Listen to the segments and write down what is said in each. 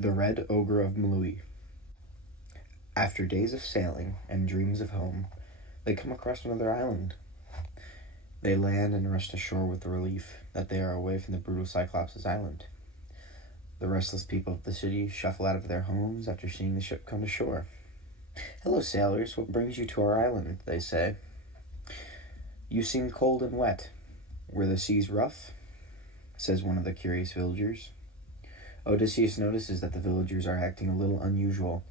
The Red Ogre of Molui. After days of sailing and dreams of home, they come across another island. They land and rush ashore with the relief that they are away from the brutal Cyclops' island. The restless people of the city shuffle out of their homes after seeing the ship come to shore. "Hello, sailors, what brings you to our island?" they say. "You seem cold and wet. Were the seas rough?" says one of the curious villagers. Odysseus notices that the villagers are acting a little unusual.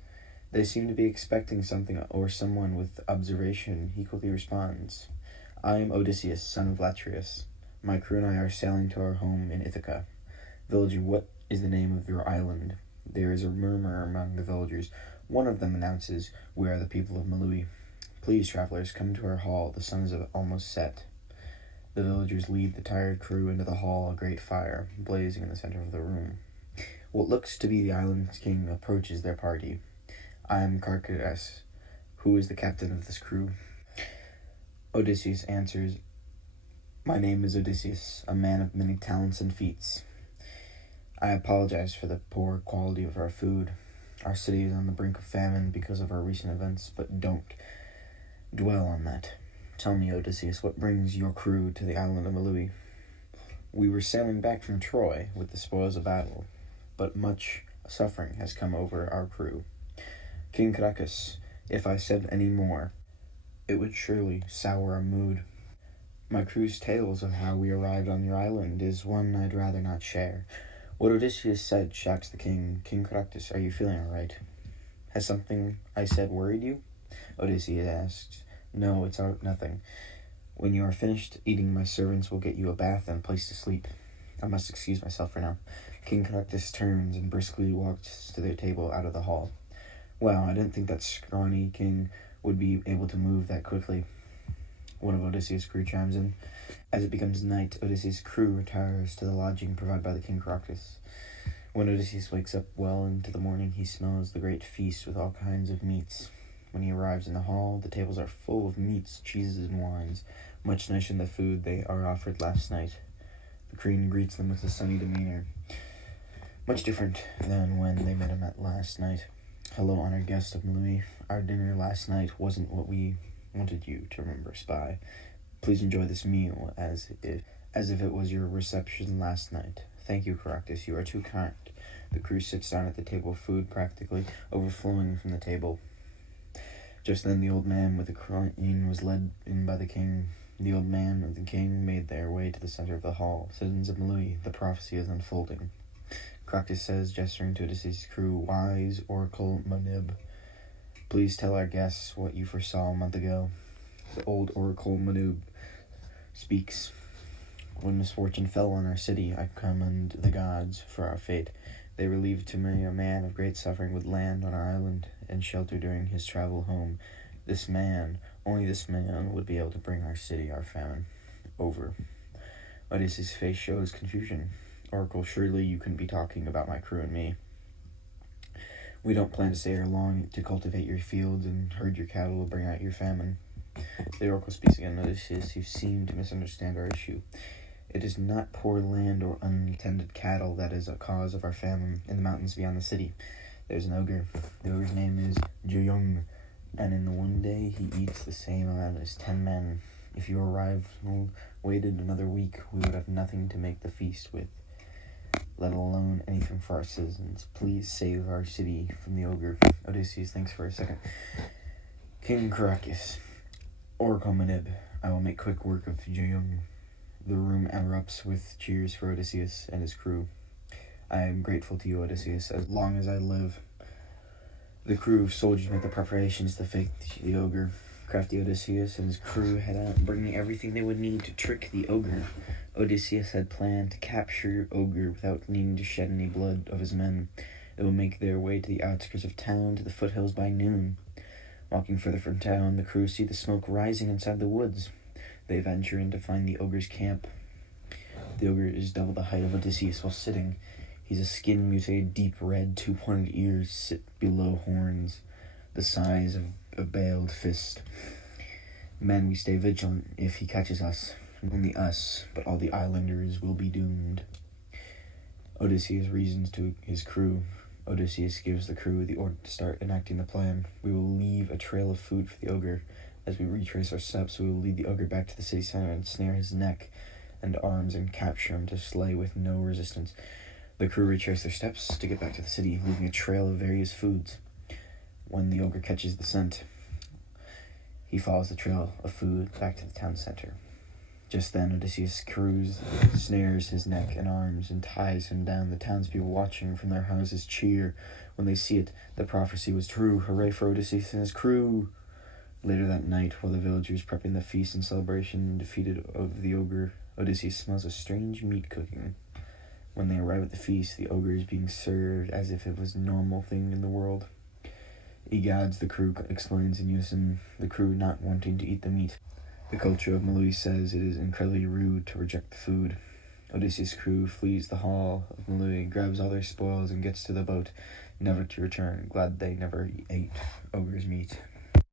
They seem to be expecting something or someone with observation. He quickly responds, "I am Odysseus, son of Latreus. My crew and I are sailing to our home in Ithaca." "Villager, what is the name of your island?" There is a murmur among the villagers. One of them announces, "We are the people of Molui. Please, travelers, come to our hall. The sun is almost set." The villagers lead the tired crew into the hall, a great fire blazing in the center of the room. What looks to be the island's king approaches their party. "I am Carcas. Who is the captain of this crew?" Odysseus answers, "My name is Odysseus, a man of many talents and feats. I apologize for the poor quality of our food. Our city is on the brink of famine because of our recent events, but don't dwell on that. Tell me, Odysseus, what brings your crew to the island of Molui?" "We were sailing back from Troy with the spoils of battle, but much suffering has come over our crew. King Caracas, if I said any more, it would surely sour our mood. My crew's tales of how we arrived on your island is one I'd rather not share." What Odysseus said shocks the king. "King Caracas, are you feeling all right? Has something I said worried you?" Odysseus asks. "No, it's nothing. When you are finished eating, my servants will get you a bath and a place to sleep. I must excuse myself for now." King Caracas turns and briskly walks to their table out of the hall. "Wow, I didn't think that scrawny king would be able to move that quickly," one of Odysseus' crew chimes in. As it becomes night, Odysseus' crew retires to the lodging provided by the King Caracas. When Odysseus wakes up well into the morning, he smells the great feast with all kinds of meats. When he arrives in the hall, the tables are full of meats, cheeses, and wines, much nicer than the food they are offered last night. The queen greets them with a sunny demeanor, much different than when they met him at last night. "Hello, honored guest of Molui. Our dinner last night wasn't what we wanted you to remember us by. Please enjoy this meal as if it was your reception last night." "Thank you, Caracas. You are too kind." The crew sits down at the table, food practically overflowing from the table. Just then the old man with the crane was led in by the king. The old man and the king made their way to the center of the hall. "Citizens of Molui, the prophecy is unfolding." Caracas says, gesturing to Odysseus' crew, "Wise Oracle Monib, please tell our guests what you foresaw a month ago." The old Oracle Monib speaks. "When misfortune fell on our city, I commend the gods for our fate. They relieved to me a man of great suffering would land on our island and shelter during his travel home. This man, only this man, would be able to bring our city, our famine, over." Odysseus' face shows confusion. "Oracle, surely you couldn't be talking about my crew and me. We don't plan to stay here long to cultivate your fields and herd your cattle to bring out your famine." The oracle speaks again. "Odysseus, you seem to misunderstand our issue. It is not poor land or untended cattle that is a cause of our famine in the mountains beyond the city. There's an ogre. The ogre's name is Juyung, and in the one day he eats the same amount as 10 men. If your arrival waited another week, we would have nothing to make the feast with, let alone anything for our citizens. Please save our city from the ogre." Odysseus thinks for a second. "King Caracas, Oracle Manib, I will make quick work of Juyung." The room erupts with cheers for Odysseus and his crew. "I am grateful to you, Odysseus, as long as I live." The crew of soldiers make the preparations to fight the ogre. Crafty Odysseus and his crew head out, bringing everything they would need to trick the ogre. Odysseus had planned to capture ogre without needing to shed any blood of his men. They will make their way to the outskirts of town to the foothills by noon. Walking further from town, the crew see the smoke rising inside the woods. They venture in to find the ogre's camp. The ogre is double the height of Odysseus while sitting. He's a skin-mutated, deep red, two-pointed ears sit below horns, the size of a baled fist. "Men, we stay vigilant. If he catches us, not only us, but all the islanders will be doomed." Odysseus reasons to his crew. Odysseus gives the crew the order to start enacting the plan. We will leave a trail of food for the ogre. As we retrace our steps, we will lead the ogre back to the city center and snare his neck and arms and capture him to slay with no resistance. The crew retrace their steps to get back to the city, leaving a trail of various foods. When the ogre catches the scent, he follows the trail of food back to the town center. Just then, Odysseus' snares his neck and arms and ties him down. The townspeople watching from their houses cheer when they see it. The prophecy was true. Hooray for Odysseus and his crew! Later that night, while the villagers prepping the feast in celebration defeated of the ogre, Odysseus smells a strange meat cooking. When they arrive at the feast, the ogre is being served as if it was a normal thing in the world. Egads, the crew, explains in unison, the crew not wanting to eat the meat. The culture of Molui says it is incredibly rude to reject the food. Odysseus' crew flees the hall of Molui, grabs all their spoils, and gets to the boat, never to return, glad they never ate